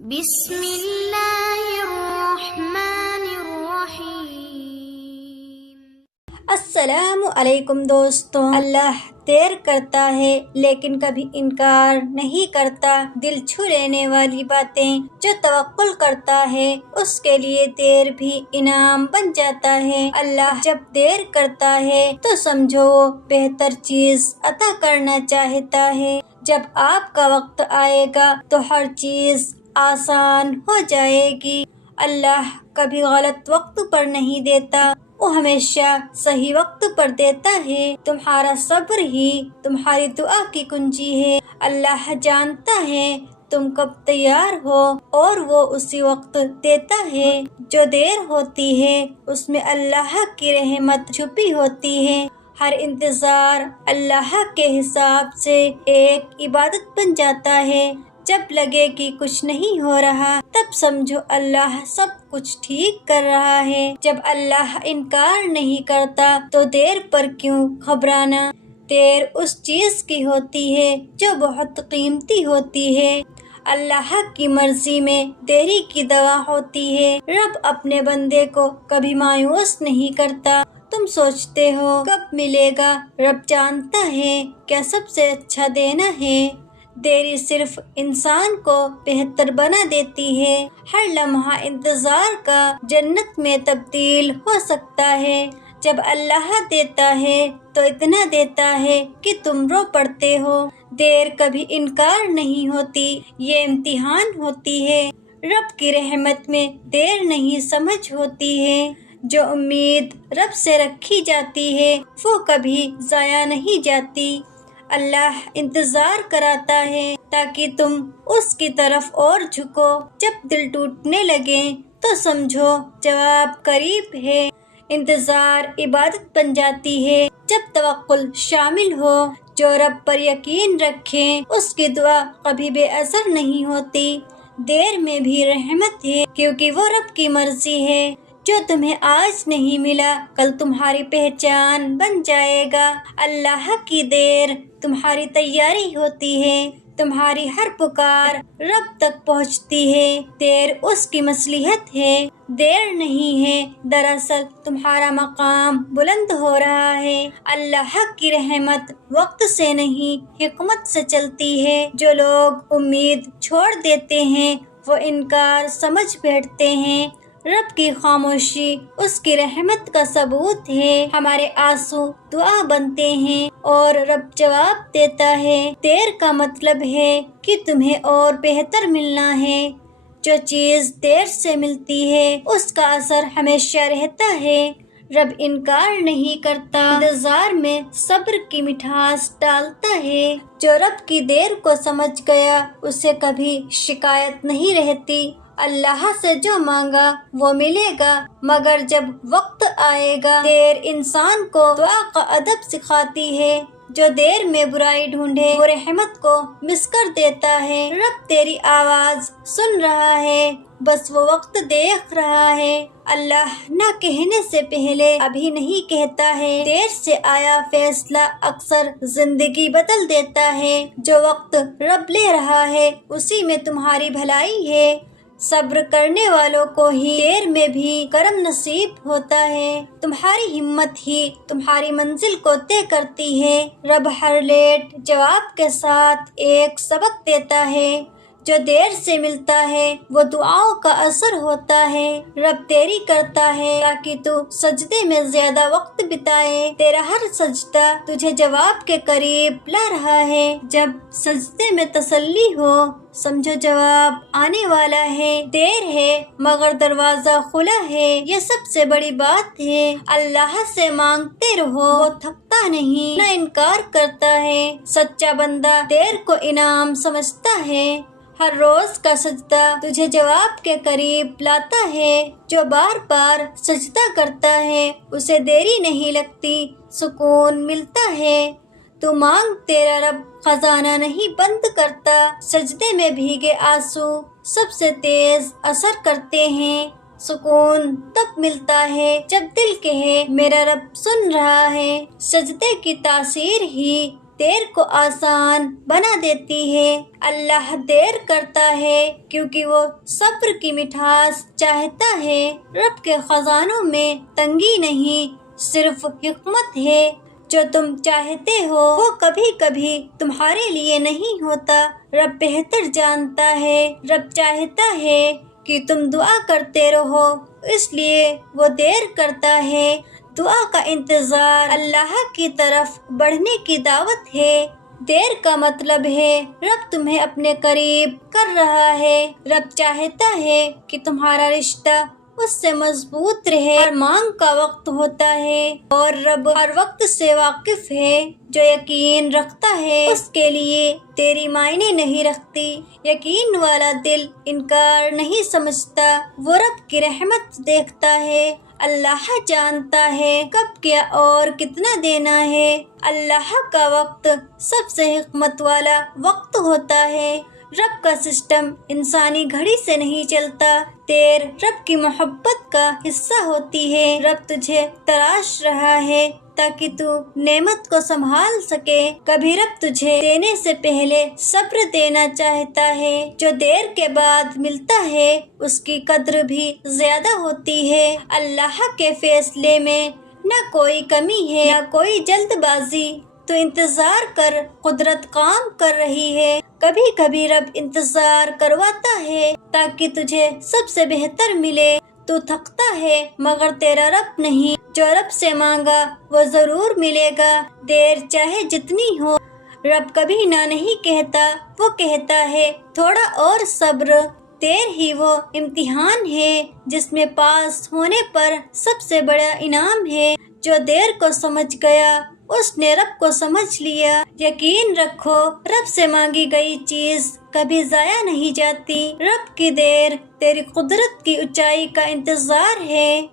بسم اللہ الرحمن الرحیم۔ السلام علیکم دوستوں، اللہ دیر کرتا ہے لیکن کبھی انکار نہیں کرتا۔ دل چھو لینے والی باتیں جو توکل کرتا ہے اس کے لیے دیر بھی انعام بن جاتا ہے۔ اللہ جب دیر کرتا ہے تو سمجھو وہ بہتر چیز عطا کرنا چاہتا ہے۔ جب آپ کا وقت آئے گا تو ہر چیز آسان ہو جائے گی۔ اللہ کبھی غلط وقت پر نہیں دیتا، وہ ہمیشہ صحیح وقت پر دیتا ہے۔ تمہارا صبر ہی تمہاری دعا کی کنجی ہے۔ اللہ جانتا ہے تم کب تیار ہو اور وہ اسی وقت دیتا ہے۔ جو دیر ہوتی ہے اس میں اللہ کی رحمت چھپی ہوتی ہے۔ ہر انتظار اللہ کے حساب سے ایک عبادت بن جاتا ہے۔ جب لگے کہ کچھ نہیں ہو رہا تب سمجھو اللہ سب کچھ ٹھیک کر رہا ہے۔ جب اللہ انکار نہیں کرتا تو دیر پر کیوں گھبرانا۔ دیر اس چیز کی ہوتی ہے جو بہت قیمتی ہوتی ہے۔ اللہ کی مرضی میں دیری کی دوا ہوتی ہے۔ رب اپنے بندے کو کبھی مایوس نہیں کرتا۔ تم سوچتے ہو کب ملے گا، رب جانتا ہے کیا سب سے اچھا دینا ہے۔ دیری صرف انسان کو بہتر بنا دیتی ہے۔ ہر لمحہ انتظار کا جنت میں تبدیل ہو سکتا ہے۔ جب اللہ دیتا ہے تو اتنا دیتا ہے کہ تم رو پڑتے ہو۔ دیر کبھی انکار نہیں ہوتی، یہ امتحان ہوتی ہے۔ رب کی رحمت میں دیر نہیں سمجھ ہوتی ہے۔ جو امید رب سے رکھی جاتی ہے وہ کبھی ضائع نہیں جاتی۔ اللہ انتظار کراتا ہے تاکہ تم اس کی طرف اور جھکو۔ جب دل ٹوٹنے لگے تو سمجھو جواب قریب ہے۔ انتظار عبادت بن جاتی ہے جب توکل شامل ہو۔ جو رب پر یقین رکھے اس کی دعا کبھی بے اثر نہیں ہوتی۔ دیر میں بھی رحمت ہے کیونکہ وہ رب کی مرضی ہے۔ جو تمہیں آج نہیں ملا کل تمہاری پہچان بن جائے گا۔ اللہ کی دیر تمہاری تیاری ہوتی ہے۔ تمہاری ہر پکار رب تک پہنچتی ہے۔ دیر اس کی مصلحت ہے، دیر نہیں ہے۔ دراصل تمہارا مقام بلند ہو رہا ہے۔ اللہ کی رحمت وقت سے نہیں حکمت سے چلتی ہے۔ جو لوگ امید چھوڑ دیتے ہیں وہ انکار سمجھ بیٹھتے ہیں۔ رب کی خاموشی اس کی رحمت کا ثبوت ہے۔ ہمارے آنسو دعا بنتے ہیں اور رب جواب دیتا ہے۔ دیر کا مطلب ہے کہ تمہیں اور بہتر ملنا ہے۔ جو چیز دیر سے ملتی ہے اس کا اثر ہمیشہ رہتا ہے۔ رب انکار نہیں کرتا، انتظار میں صبر کی مٹھاس ڈالتا ہے۔ جو رب کی دیر کو سمجھ گیا اسے کبھی شکایت نہیں رہتی۔ اللہ سے جو مانگا وہ ملے گا مگر جب وقت آئے گا۔ دیر انسان کو دعا کا ادب سکھاتی ہے۔ جو دیر میں برائی ڈھونڈے وہ رحمت کو مس کر دیتا ہے۔ رب تیری آواز سن رہا ہے، بس وہ وقت دیکھ رہا ہے۔ اللہ نہ کہنے سے پہلے ابھی نہیں کہتا ہے۔ دیر سے آیا فیصلہ اکثر زندگی بدل دیتا ہے۔ جو وقت رب لے رہا ہے اسی میں تمہاری بھلائی ہے۔ صبر کرنے والوں کو ہی دیر میں بھی کرم نصیب ہوتا ہے۔ تمہاری ہمت ہی تمہاری منزل کو طے کرتی ہے۔ رب ہر لیٹ جواب کے ساتھ ایک سبق دیتا ہے۔ جو دیر سے ملتا ہے وہ دعاؤں کا اثر ہوتا ہے۔ رب دیری کرتا ہے تاکہ تو سجدے میں زیادہ وقت بتائے۔ تیرا ہر سجدہ تجھے جواب کے قریب لا رہا ہے۔ جب سجدے میں تسلی ہو سمجھو جواب آنے والا ہے۔ دیر ہے مگر دروازہ کھلا ہے، یہ سب سے بڑی بات ہے۔ اللہ سے مانگتے رہو، وہ تھکتا نہیں نہ انکار کرتا ہے۔ سچا بندہ دیر کو انعام سمجھتا ہے۔ ہر روز کا سجدہ تجھے جواب کے قریب لاتا ہے۔ جو بار بار سجدہ کرتا ہے اسے دیری نہیں لگتی، سکون ملتا ہے۔ تو مانگ، تیرا رب خزانہ نہیں بند کرتا۔ سجدے میں بھیگے آنسو سب سے تیز اثر کرتے ہیں۔ سکون تب ملتا ہے جب دل کہے میرا رب سن رہا ہے۔ سجدے کی تاثیر ہی دیر کو آسان بنا دیتی ہے۔ اللہ دیر کرتا ہے کیونکہ وہ صبر کی مٹھاس چاہتا ہے۔ رب کے خزانوں میں تنگی نہیں، صرف حکمت ہے۔ جو تم چاہتے ہو وہ کبھی کبھی تمہارے لیے نہیں ہوتا۔ رب بہتر جانتا ہے۔ رب چاہتا ہے کہ تم دعا کرتے رہو، اس لیے وہ دیر کرتا ہے۔ دعا کا انتظار اللہ کی طرف بڑھنے کی دعوت ہے۔ دیر کا مطلب ہے رب تمہیں اپنے قریب کر رہا ہے۔ رب چاہتا ہے کہ تمہارا رشتہ اس سے مضبوط رہے۔ ہر مانگ کا وقت ہوتا ہے اور رب ہر وقت سے واقف ہے۔ جو یقین رکھتا ہے اس کے لیے تیری معنی نہیں رکھتی۔ یقین والا دل انکار نہیں سمجھتا، وہ رب کی رحمت دیکھتا ہے۔ اللہ جانتا ہے کب کیا اور کتنا دینا ہے۔ اللہ کا وقت سب سے حکمت والا وقت ہوتا ہے۔ رب کا سسٹم انسانی گھڑی سے نہیں چلتا۔ دیر رب کی محبت کا حصہ ہوتی ہے۔ رب تجھے تراش رہا ہے تاکہ تو نعمت کو سنبھال سکے۔ کبھی رب تجھے دینے سے پہلے صبر دینا چاہتا ہے۔ جو دیر کے بعد ملتا ہے اس کی قدر بھی زیادہ ہوتی ہے۔ اللہ کے فیصلے میں نہ کوئی کمی ہے نہ کوئی جلد بازی۔ تو انتظار کر، قدرت کام کر رہی ہے۔ کبھی کبھی رب انتظار کرواتا ہے تاکہ تجھے سب سے بہتر ملے۔ تو تھکتا ہے مگر تیرا رب نہیں۔ جو رب سے مانگا وہ ضرور ملے گا، دیر چاہے جتنی ہو۔ رب کبھی نہ نہیں کہتا، وہ کہتا ہے تھوڑا اور صبر۔ دیر ہی وہ امتحان ہے جس میں پاس ہونے پر سب سے بڑا انعام ہے۔ جو دیر کو سمجھ گیا اس نے رب کو سمجھ لیا۔ یقین رکھو رب سے مانگی گئی چیز کبھی ضائع نہیں جاتی۔ رب کی دیر تیری قدرت کی اونچائی کا انتظار ہے۔